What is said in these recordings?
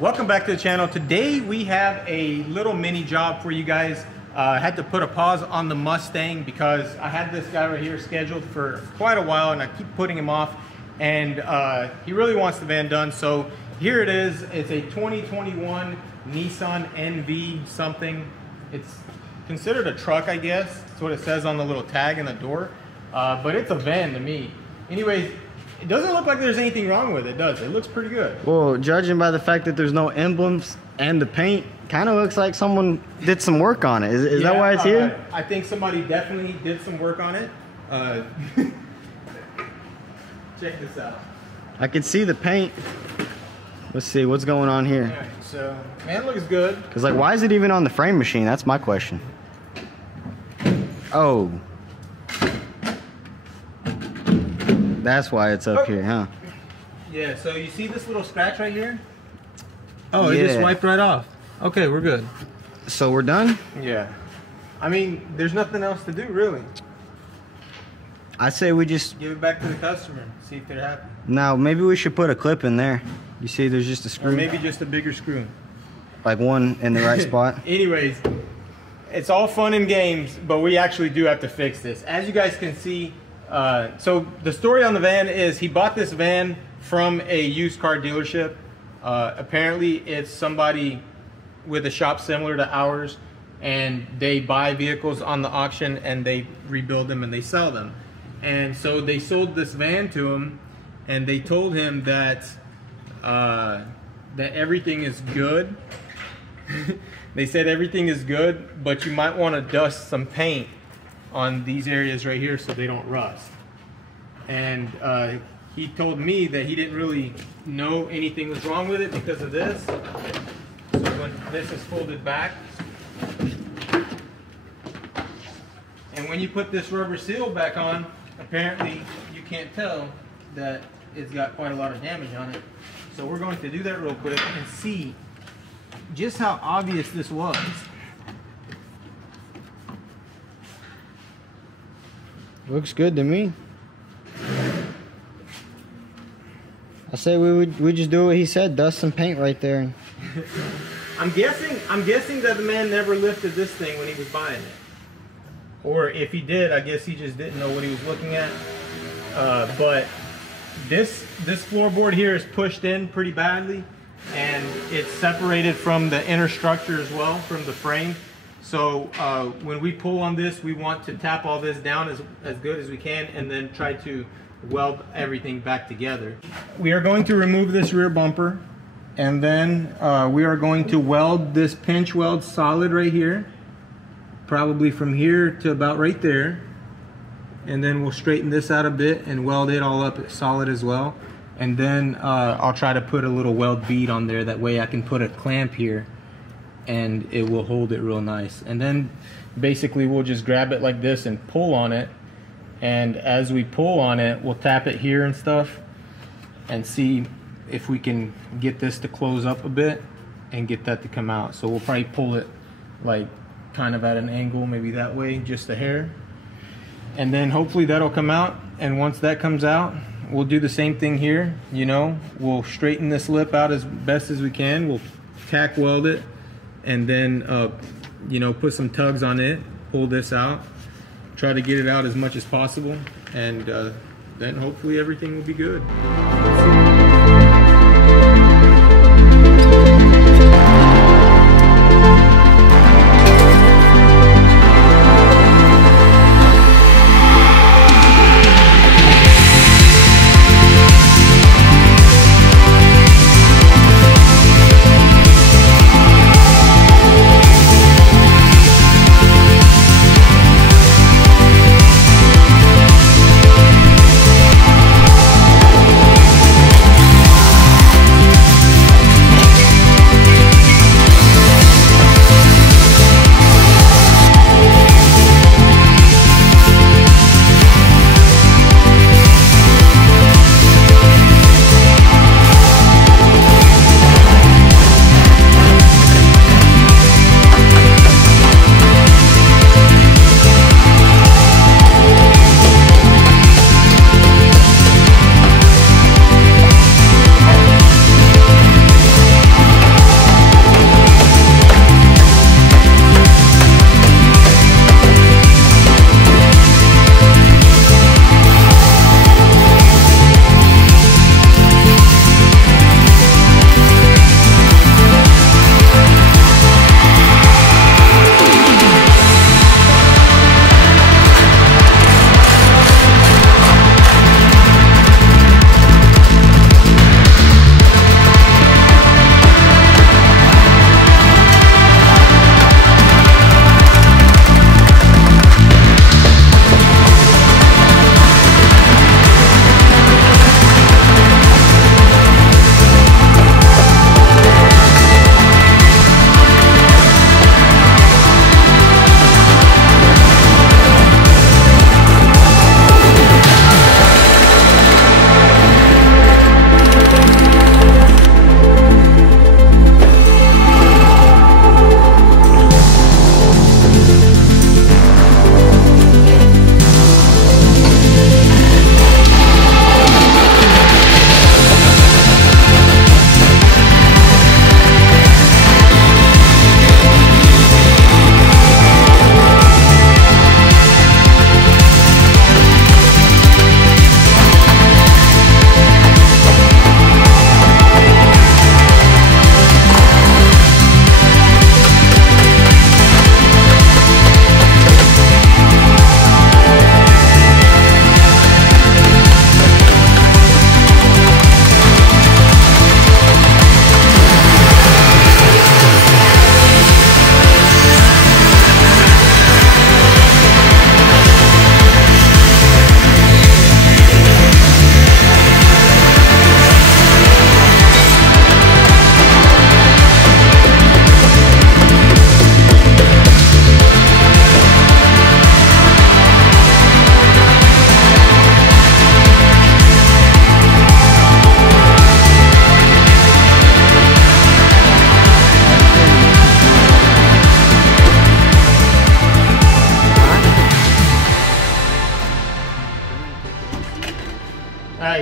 Welcome back to the channel. Today we have a little mini job for you guys. I had to put a pause on the Mustang because I had this guy right here scheduled for quite a while and I keep putting him off, and he really wants the van done. So here it is. It's a 2021 Nissan NV something. It's considered a truck, I guess. That's what it says on the little tag in the door, but it's a van to me. Anyways, it doesn't look like there's anything wrong with it, does it? It looks pretty good. Well, judging by the fact that there's no emblems and the paint, kind of looks like someone did some work on it. Is that why it's here? I think somebody definitely did some work on it. Check this out. I can see the paint. Let's see what's going on here. All right, so, man, looks good. Because, like, why is it even on the frame machine? That's my question. Oh. That's why it's up here, huh? Yeah, so you see this little scratch right here? Oh, yeah. It just wiped right off. Okay, we're good. So we're done? Yeah. I mean, there's nothing else to do, really. I say we just... give it back to the customer, see if they're happy. Now, maybe we should put a clip in there. You see there's just a screw? Or maybe just a bigger screw. Like one in the right spot? Anyways, it's all fun and games, but we actually do have to fix this. As you guys can see, so the story on the van is he bought this van from a used car dealership. Apparently it's somebody with a shop similar to ours, and they buy vehicles on the auction and they rebuild them and they sell them. And so they sold this van to him, and they told him that that everything is good. They said everything is good, but you might want to dust some paint on these areas right here so they don't rust. And he told me that he didn't really know anything was wrong with it because of this. So when this is folded back, and when you put this rubber seal back on, apparently you can't tell that it's got quite a lot of damage on it. So we're going to do that real quick and see just how obvious this was. Looks good to me. I say we just do what he said, dust some paint right there. I'm guessing that the man never lifted this thing when he was buying it. Or if he did, I guess he just didn't know what he was looking at. But this floorboard here is pushed in pretty badly, and it's separated from the inner structure as well, from the frame. So when we pull on this, we want to tap all this down as good as we can, and then try to weld everything back together. We are going to remove this rear bumper, and then we are going to weld this pinch weld solid right here, probably from here to about right there, and then we'll straighten this out a bit and weld it all up solid as well. And then I'll try to put a little weld bead on there, that way I can put a clamp here and it will hold it real nice. And then basically we'll just grab it like this and pull on it, and as we pull on it, we'll tap it here and stuff and see if we can get this to close up a bit and get that to come out. So we'll probably pull it like kind of at an angle, maybe that way, just a hair, and then hopefully that'll come out. And once that comes out, we'll do the same thing here. You know, we'll straighten this lip out as best as we can. We'll tack weld it, and then you know, put some tugs on it, pull this out, try to get it out as much as possible, and then hopefully everything will be good.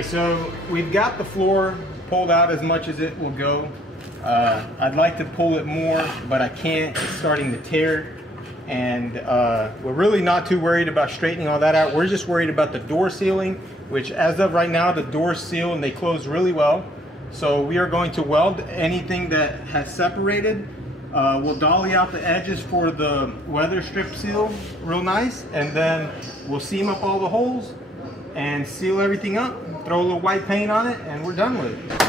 right, so we've got the floor pulled out as much as it will go. I'd like to pull it more, but I can't. It's starting to tear. And we're really not too worried about straightening all that out. We're just worried about the door sealing, which as of right now, the doors seal and they close really well. So we are going to weld anything that has separated. We'll dolly out the edges for the weather strip seal real nice, and then we'll seam up all the holes and seal everything up, throw a little white paint on it, and we're done with it.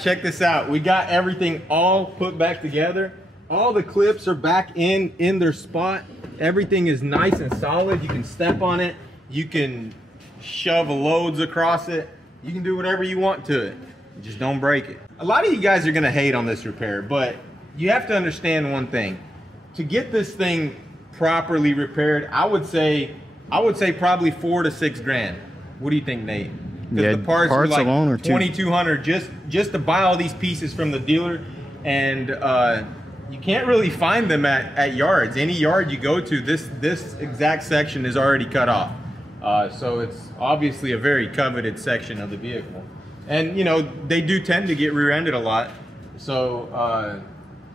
Check this out. We got everything all put back together. All the clips are back in their spot. Everything is nice and solid. You can step on it. You can shove loads across it. You can do whatever you want to it. Just don't break it. A lot of you guys are gonna hate on this repair, but you have to understand one thing. To get this thing properly repaired, I would say probably $4 to $6 grand. What do you think, Nate? Because the parts are like alone are $2,200 just to buy all these pieces from the dealer, and you can't really find them at yards. Any yard you go to, this exact section is already cut off. So it's obviously a very coveted section of the vehicle. And you know, they do tend to get rear-ended a lot. So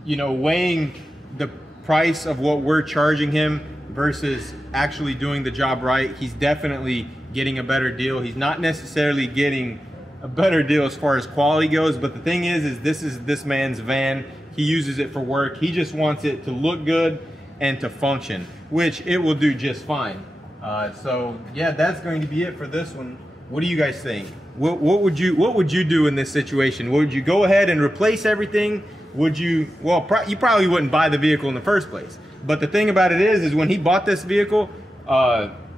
you know, weighing the price of what we're charging him versus actually doing the job right, he's definitely getting a better deal. He's not necessarily getting a better deal as far as quality goes, but the thing is this is this man's van. He uses it for work. He just wants it to look good and to function, which it will do just fine. So yeah, that's going to be it for this one. What do you guys think? What would you do in this situation? Would you go ahead and replace everything? Would you, well, you probably wouldn't buy the vehicle in the first place. But the thing about it is when he bought this vehicle,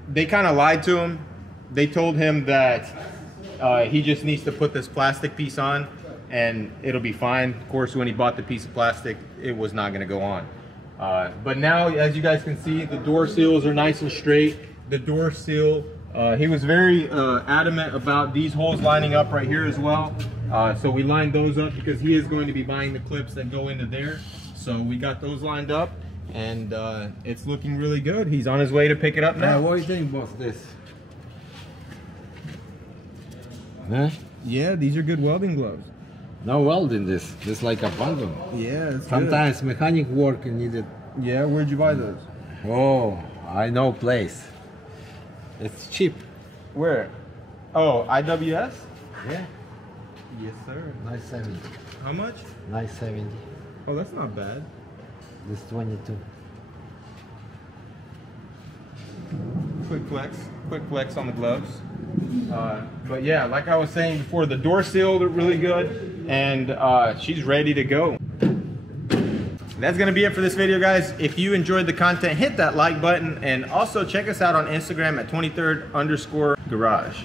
they kind of lied to him. They told him that he just needs to put this plastic piece on and it'll be fine. Of course, when he bought the piece of plastic, it was not gonna go on. But now, as you guys can see, the door seals are nice and straight. The door seal, he was very adamant about these holes lining up right here as well. So we lined those up because he is going to be buying the clips that go into there. So we got those lined up and it's looking really good. He's on his way to pick it up now. What do you think about this? Huh? Yeah, these are good welding gloves. No welding this. This like abandoned. Yeah, it's Sometimes mechanic work needed. Yeah, where'd you buy those? Oh, I know place. It's cheap. Where? Oh, IWS? Yeah. Yes, sir. 970. How much? 970. Oh, that's not bad. This 22. Quick flex on the gloves. But yeah, like I was saying before, the door sealed are really good, and she's ready to go. That's gonna be it for this video, guys. If you enjoyed the content, hit that like button, and also check us out on Instagram at 23rd_garage.